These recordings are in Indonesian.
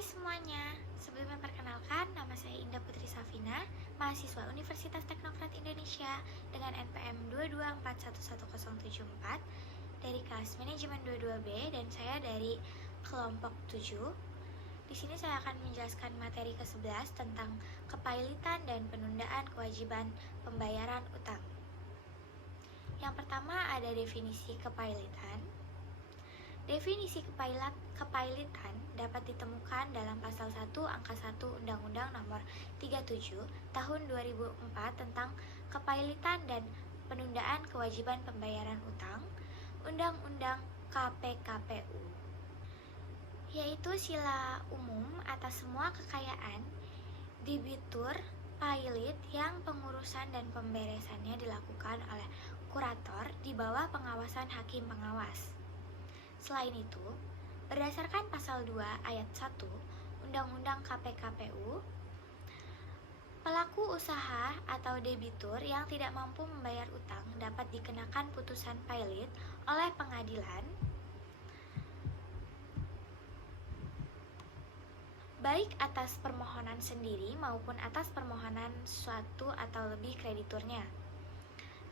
Hai semuanya, sebelumnya perkenalkan nama saya Indah Putri Safina, mahasiswa Universitas Teknokrat Indonesia dengan NPM 224111074 dari kelas Manajemen 22B dan saya dari kelompok 7. Di sini saya akan menjelaskan materi ke-11 tentang kepailitan dan penundaan kewajiban pembayaran utang. Yang pertama ada definisi kepailitan. Definisi kepailitan dapat ditemukan dalam pasal 1 angka 1 Undang-Undang Nomor 37 Tahun 2004 tentang Kepailitan dan Penundaan Kewajiban Pembayaran Utang, Undang-Undang KPKPU, yaitu sila umum atas semua kekayaan debitur pailit yang pengurusan dan pemberesannya dilakukan oleh kurator di bawah pengawasan hakim pengawas. Selain itu, berdasarkan pasal 2 ayat 1 Undang-Undang KPKPU, pelaku usaha atau debitur yang tidak mampu membayar utang dapat dikenakan putusan pailit oleh pengadilan baik atas permohonan sendiri maupun atas permohonan suatu atau lebih krediturnya.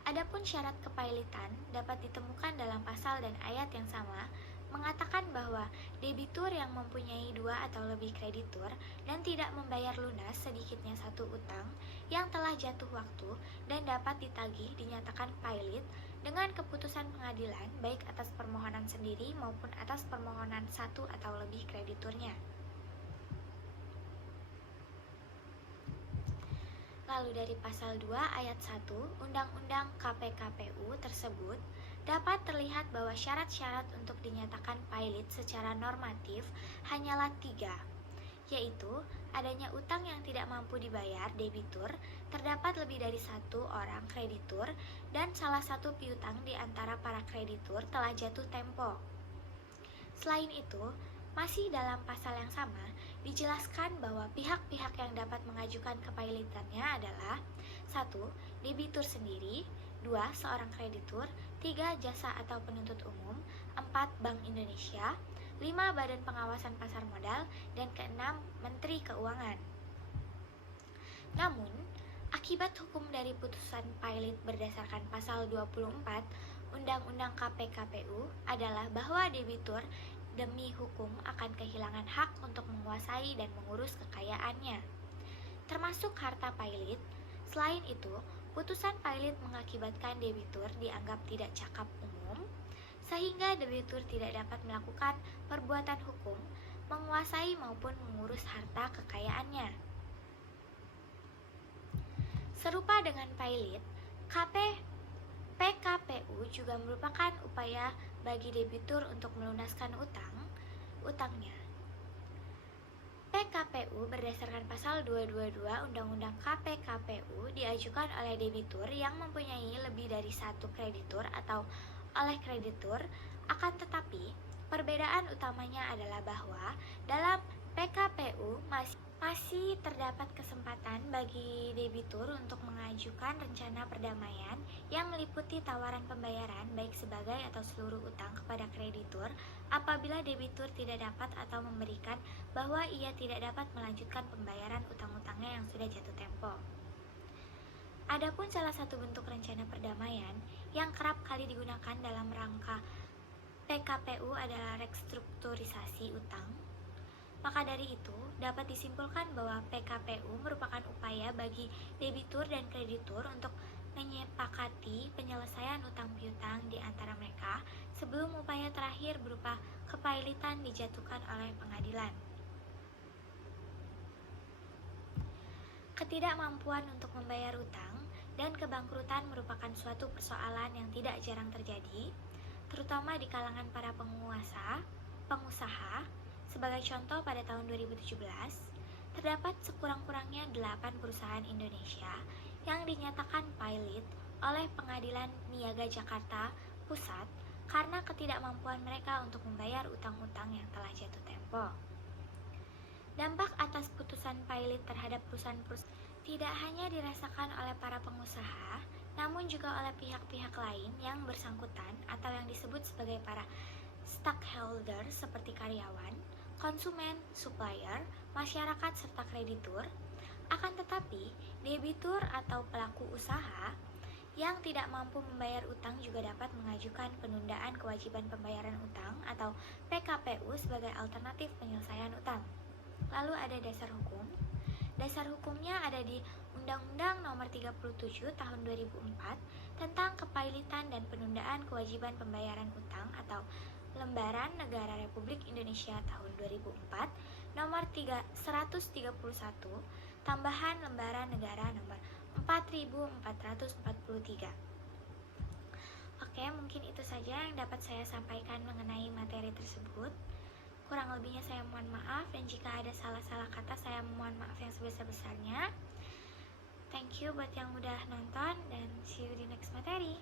Adapun syarat kepailitan dapat ditemukan dalam pasal dan ayat yang sama, mengatakan bahwa debitur yang mempunyai 2 atau lebih kreditur dan tidak membayar lunas sedikitnya satu utang yang telah jatuh waktu dan dapat ditagih dinyatakan pailit dengan keputusan pengadilan baik atas permohonan sendiri maupun atas permohonan satu atau lebih krediturnya. Lalu dari pasal 2 ayat 1 Undang-Undang KPKPU tersebut dapat terlihat bahwa syarat-syarat untuk dinyatakan pailit secara normatif hanyalah 3, yaitu adanya utang yang tidak mampu dibayar debitur, terdapat lebih dari satu orang kreditur, dan salah satu piutang di antara para kreditur telah jatuh tempo. Selain itu, masih dalam pasal yang sama, dijelaskan bahwa pihak-pihak yang dapat mengajukan kepailitannya adalah 1. Debitur sendiri, 2. Seorang kreditur, 3. Jasa atau penuntut umum, 4. Bank Indonesia, 5. Badan Pengawasan Pasar Modal, dan ke-6. Menteri Keuangan. Namun, akibat hukum dari putusan pailit berdasarkan pasal 24 Undang-Undang KPKPU adalah bahwa debitur demi hukum akan kehilangan hak untuk menguasai dan mengurus kekayaannya, termasuk harta pailit. Selain itu, putusan pailit mengakibatkan debitur dianggap tidak cakap umum, sehingga debitur tidak dapat melakukan perbuatan hukum, menguasai maupun mengurus harta kekayaannya. Serupa dengan pailit, PKPU juga merupakan upaya bagi debitur untuk melunaskan utangnya. PKPU berdasarkan pasal 222 Undang-Undang KPKPU diajukan oleh debitur yang mempunyai lebih dari satu kreditur atau oleh kreditur, akan tetapi perbedaan utamanya adalah bahwa dalam PKPU masih terdapat kesempatan bagi debitur untuk mengajukan rencana perdamaian yang meliputi tawaran pembayaran baik sebagai atau seluruh utang kepada kreditur apabila debitur tidak dapat atau memberikan bahwa ia tidak dapat melanjutkan pembayaran utang-utangnya yang sudah jatuh tempo. Adapun salah satu bentuk rencana perdamaian yang kerap kali digunakan dalam rangka PKPU adalah restrukturisasi utang. Maka dari itu, dapat disimpulkan bahwa PKPU merupakan upaya bagi debitur dan kreditur untuk menyepakati penyelesaian utang piutang di antara mereka sebelum upaya terakhir berupa kepailitan dijatuhkan oleh pengadilan. Ketidakmampuan untuk membayar utang dan kebangkrutan merupakan suatu persoalan yang tidak jarang terjadi, terutama di kalangan para pengusaha. Sebagai contoh, pada tahun 2017, terdapat sekurang-kurangnya 8 perusahaan Indonesia yang dinyatakan pailit oleh Pengadilan Niaga Jakarta Pusat karena ketidakmampuan mereka untuk membayar utang-utang yang telah jatuh tempo. Dampak atas putusan pailit terhadap perusahaan-perusahaan tidak hanya dirasakan oleh para pengusaha, namun juga oleh pihak-pihak lain yang bersangkutan atau yang disebut sebagai para stakeholder seperti karyawan, konsumen, supplier, masyarakat, serta kreditur. Akan tetapi, debitur atau pelaku usaha yang tidak mampu membayar utang juga dapat mengajukan penundaan kewajiban pembayaran utang atau PKPU sebagai alternatif penyelesaian utang. Lalu ada dasar hukum. Dasar hukumnya ada di Undang-Undang Nomor 37 Tahun 2004 tentang kepailitan dan penundaan kewajiban pembayaran utang atau Lembaran Negara Republik Indonesia Tahun 2004 Nomor 131 tambahan Lembaran Negara Nomor 4443. Oke, mungkin itu saja yang dapat saya sampaikan mengenai materi tersebut. Kurang lebihnya saya mohon maaf, dan jika ada salah-salah kata saya mohon maaf yang sebesar-besarnya. Thank you buat yang udah nonton, dan see you di next materi.